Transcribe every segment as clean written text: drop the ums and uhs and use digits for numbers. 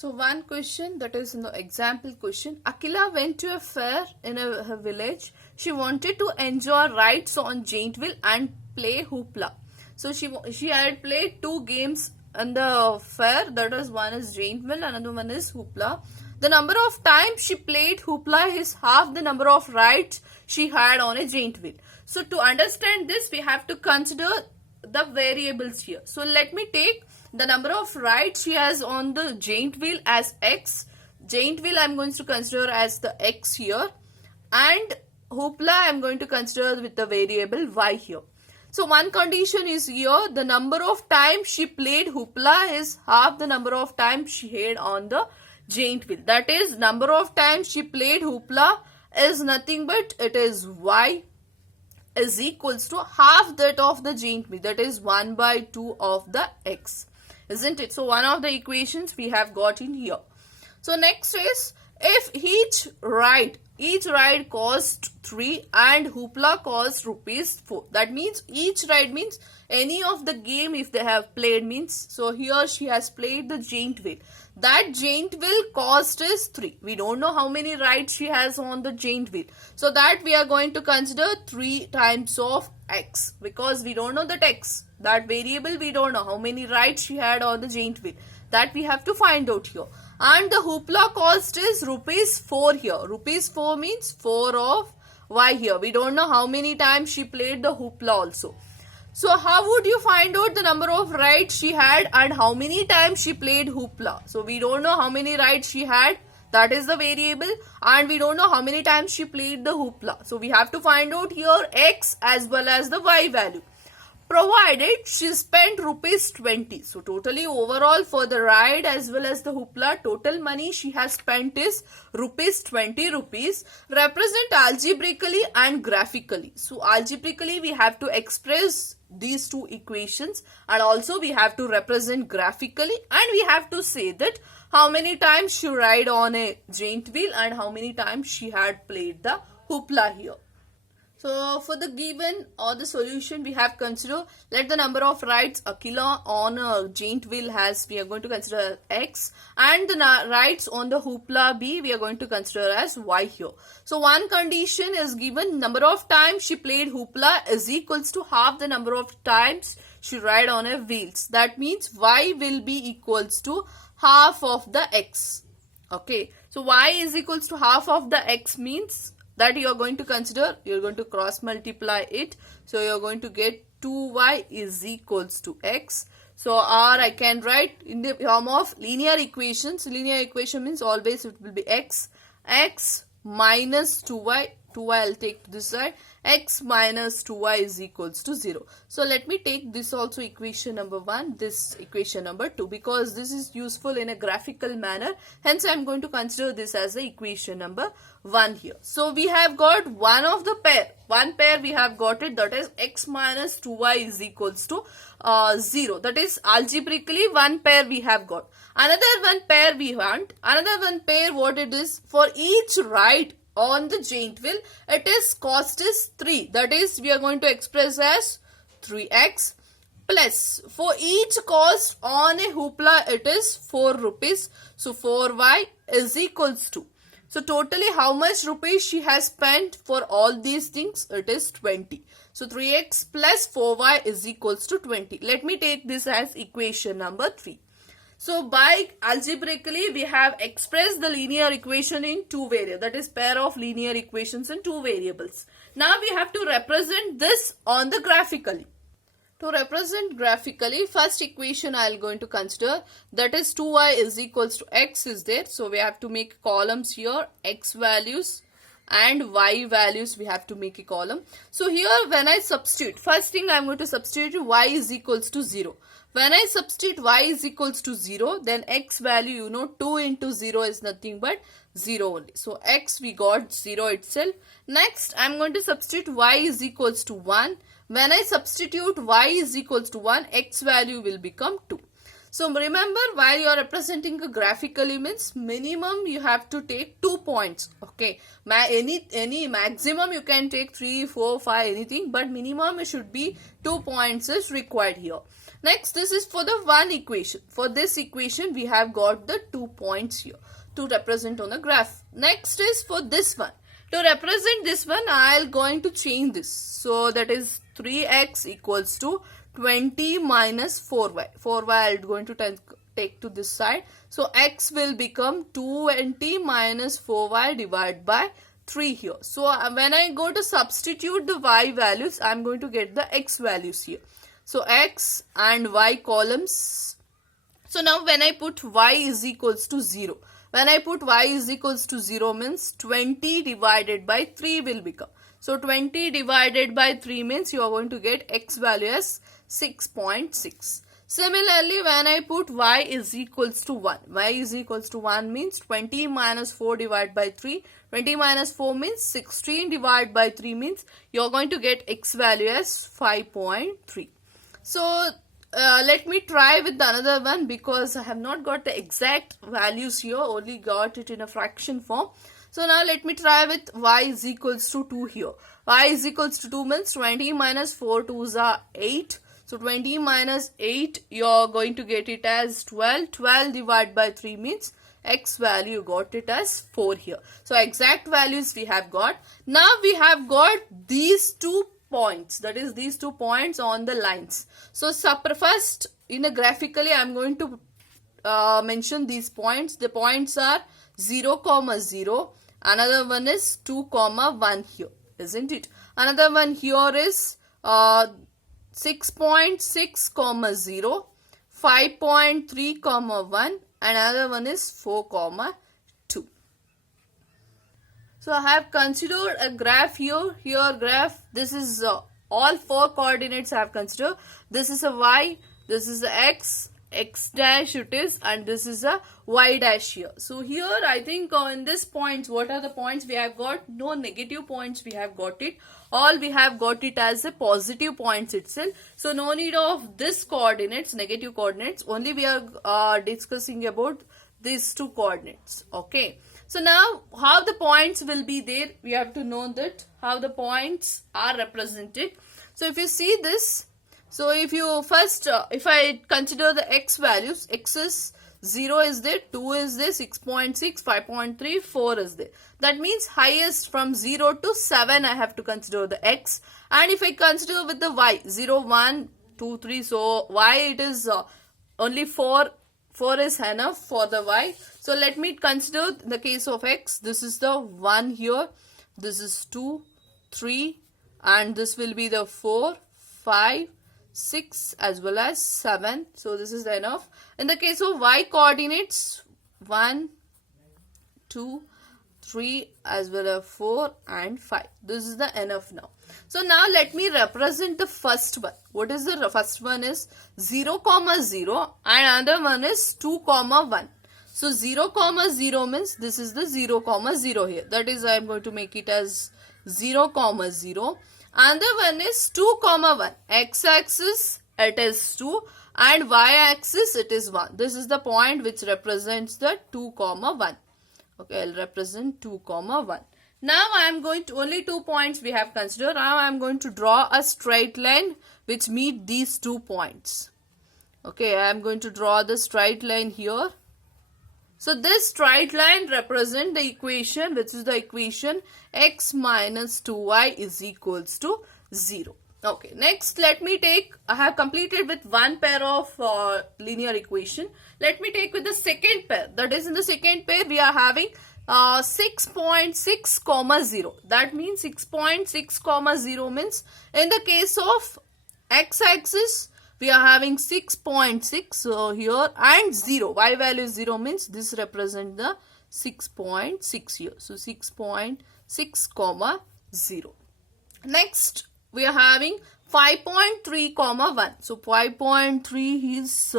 So one question, that is in the example question. Akila went to a fair in her village. She wanted to enjoy rides on giant wheel and play hoopla. So she had played two games in the fair. That is, one is giant wheel, another one is hoopla. The number of times she played hoopla is half the number of rides she had on a giant wheel. So to understand this, we have to consider the variables here. So let me take the number of rides she has on the giant wheel as x. Giant wheel I am going to consider as the x here, and hoopla I am going to consider with the variable y here. So one condition is here, the number of times she played hoopla is half the number of times she had on the giant wheel. That is, number of times she played hoopla is nothing but it is y is equals to half that of the giant wheel, that is 1 by 2 of the x, isn't it? So one of the equations we have got in here. So next is, if each ride cost 3 and hoopla cost rupees 4. That means each ride means any of the game if they have played means, so here she has played the giant wheel. That giant wheel cost is 3. We don't know how many rides she has on the giant wheel. So that we are going to consider 3 times of x, because we don't know that x, that variable we don't know how many rides she had on the giant wheel. That we have to find out here. And the hoopla cost is rupees 4 here. Rupees 4 means 4 of y here. We don't know how many times she played the hoopla also. So how would you find out the number of rides she had and how many times she played hoopla? So we don't know how many rides she had. That is the variable, and we don't know how many times she played the hoopla. So we have to find out here x as well as the y value. Provided she spent rupees 20. So totally overall for the ride as well as the hoopla, total money she has spent is rupees 20 rupees. Represent algebraically and graphically. So algebraically we have to express these two equations, and also we have to represent graphically, and we have to say that how many times she ride on a giant wheel and how many times she had played the hoopla here. So for the given or the solution, we have considered, let the number of rides Akila on a giant wheel has, we are going to consider x, and the rides on the hoopla b we are going to consider as y here. So one condition is given, number of times she played hoopla is equals to half the number of times she ride on a wheels. That means y will be equals to half of the x. Okay, so y is equals to half of the x means that you are going to consider, you are going to cross multiply it. So you are going to get 2y is equals to x. So or I can write in the form of linear equations. Linear equation means always it will be x minus 2y. 2y I'll take to this side. X minus 2y is equals to 0. So let me take this also equation number 1, this equation number 2, because this is useful in a graphical manner. Hence I am going to consider this as the equation number 1 here. So we have got one of the pair. One pair we have got it, that is x minus 2y is equals to 0. That is algebraically one pair we have got. Another one pair we want. Another one pair what it is, for each ride on the giant wheel, it is cost is 3. That is, we are going to express as 3x plus, for each cost on a hoopla it is 4 rupees. So 4y is equals to. So totally how much rupees she has spent for all these things? It is 20. So 3x plus 4y is equals to 20. Let me take this as equation number 3. So by algebraically we have expressed the linear equation in two variables, that is pair of linear equations in two variables. Now we have to represent this on the graphically. To represent graphically, first equation I am going to consider, that is 2y is equals to x is there. So we have to make columns here, x values and y values we have to make a column. So here when I substitute, first thing I am going to substitute y is equals to 0. When I substitute y is equals to 0, then x value, 2 into 0 is nothing but 0 only. So x we got 0 itself. Next I am going to substitute y is equals to 1. When I substitute y is equals to 1, x value will become 2. So remember, while you are representing graphically means minimum you have to take 2 points. Okay, any maximum you can take 3, 4, 5 anything, but minimum it should be 2 points is required here. Next, this is for the one equation. For this equation, we have got the 2 points here to represent on the graph. Next is for this one. To represent this one, I'll going to change this. So that is 3x equals to 20 minus 4y. 4y I'll going to take to this side. So x will become 20 minus 4y divided by 3 here. So when I go to substitute the y values, I'm going to get the x values here. So x and y columns. So now when I put y is equals to 0. When I put y is equals to 0 means 20 divided by 3 will become. So 20 divided by 3 means you are going to get x value as 6.6. Similarly, when I put y is equals to 1. Y is equals to 1 means 20 minus 4 divided by 3. 20 minus 4 means 16 divided by 3 means you are going to get x value as 5.3. So let me try with another one because I have not got the exact values here, only got it in a fraction form. So now let me try with y is equals to 2 here. Y is equals to 2 means 20 minus 4 2s are 8. So 20 minus 8 you are going to get it as 12. 12 divided by 3 means x value you got it as 4 here. So exact values we have got. Now we have got these 2 points, that is these 2 points on the lines. So first in a graphically I am going to mention these points. The points are 0, 0. Another one is 2, 1 here, isn't it? Another one here is 6.6, 0, 5.3, 1, and another one is 4, 2. So I have considered a graph here. Here graph, this is all 4 coordinates I have considered. This is a y, this is a x dash it is, and this is a y dash here. So here I think in this points, what are the points we have got? No negative points we have got it. All we have got it as a positive points itself. So no need of this coordinates, negative coordinates. Only we are discussing about these 2 coordinates. Okay. So now how the points will be there, we have to know that how the points are represented. So if you see this, so if you first, if I consider the x values, x is 0 is there, 2 is there, 6.6, 5.3, 4 is there. That means highest from 0 to 7 I have to consider the x. And if I consider with the y, 0, 1, 2, 3, so y it is only 4. 4 is enough for the y. So let me consider the case of x. This is the 1 here. This is 2, 3, and this will be the 4, 5, 6 as well as 7. So this is enough. In the case of y coordinates, 1, 2, 3 as well as 4 and 5. This is the enough now. So now let me represent the first one. What is the first one is 0, 0 and another one is 2, 1. So 0, 0 means this is the 0, 0 here. That is I am going to make it as 0, 0. Another one is 2, 1. X-axis it is 2 and y-axis it is 1. This is the point which represents the 2, 1. Okay, I'll represent 2, 1. Now I am going to, only 2 points we have considered. Now I am going to draw a straight line which meet these 2 points. Okay, I am going to draw the straight line here. So this straight line represent the equation, which is the equation x minus 2y is equals to 0. Okay, next let me take, I have completed with one pair of linear equation. Let me take with the second pair. That is in the second pair we are having 6.6, 0. That means 6.6, 0 means in the case of x-axis we are having 6.6 so here and 0. Y value is 0 means this represents the 6.6 here. So 6.6, 0. Next we are having 5.3, 1. So 5.3 is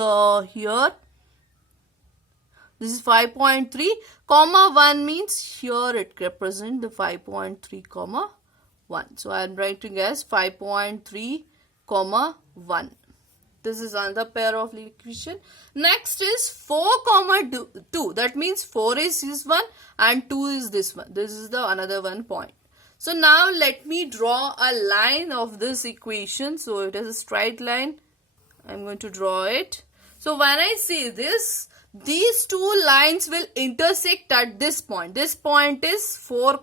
here. This is 5.3, 1 means here it represents the 5.3, 1. So I am writing as 5.3, 1. This is another pair of equation. Next is 4, 2. That means 4 is this one and 2 is this one. This is the another one point. So now let me draw a line of this equation. So it is a straight line. I'm going to draw it. So when I see this, these two lines will intersect at this point. This point is 4,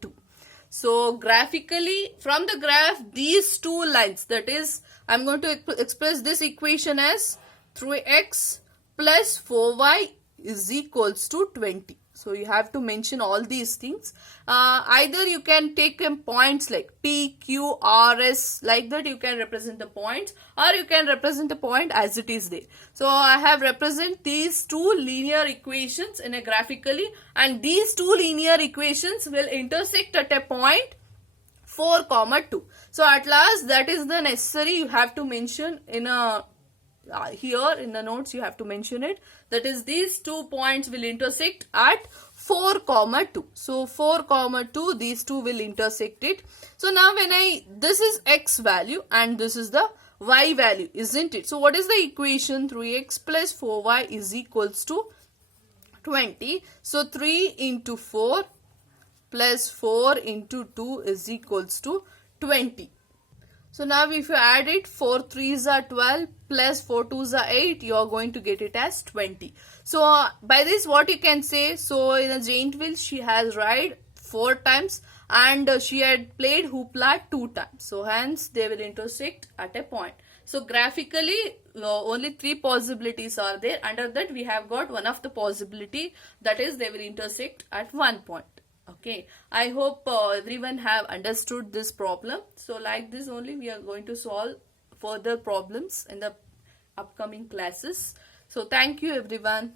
2. So graphically, from the graph, these two lines, that is, I'm going to express this equation as 3x plus 4y is equals to 20. So you have to mention all these things. Either you can take points like P, Q, R, S, like that you can represent the points, or you can represent the point as it is there. So I have represent these two linear equations in a graphically, and these two linear equations will intersect at a point 4, 2. So at last, that is the necessary you have to mention in a here in the notes. You have to mention it, that is these 2 points will intersect at 4, 2. So 4, 2, these two will intersect it. So now when this is x value and this is the y value, isn't it? So what is the equation? 3x plus 4y is equals to 20. So 3 into 4 plus 4 into 2 is equals to 20. So now if you add it, 4 3s are 12 plus 4 2s are 8, you are going to get it as 20. So by this what you can say, so in a giant wheel she has ride 4 times and she had played hoopla 2 times. So hence they will intersect at a point. So graphically only 3 possibilities are there. Under that we have got one of the possibility, that is they will intersect at one point. Okay, I hope everyone have understood this problem. So like this only we are going to solve further problems in the upcoming classes. So thank you everyone.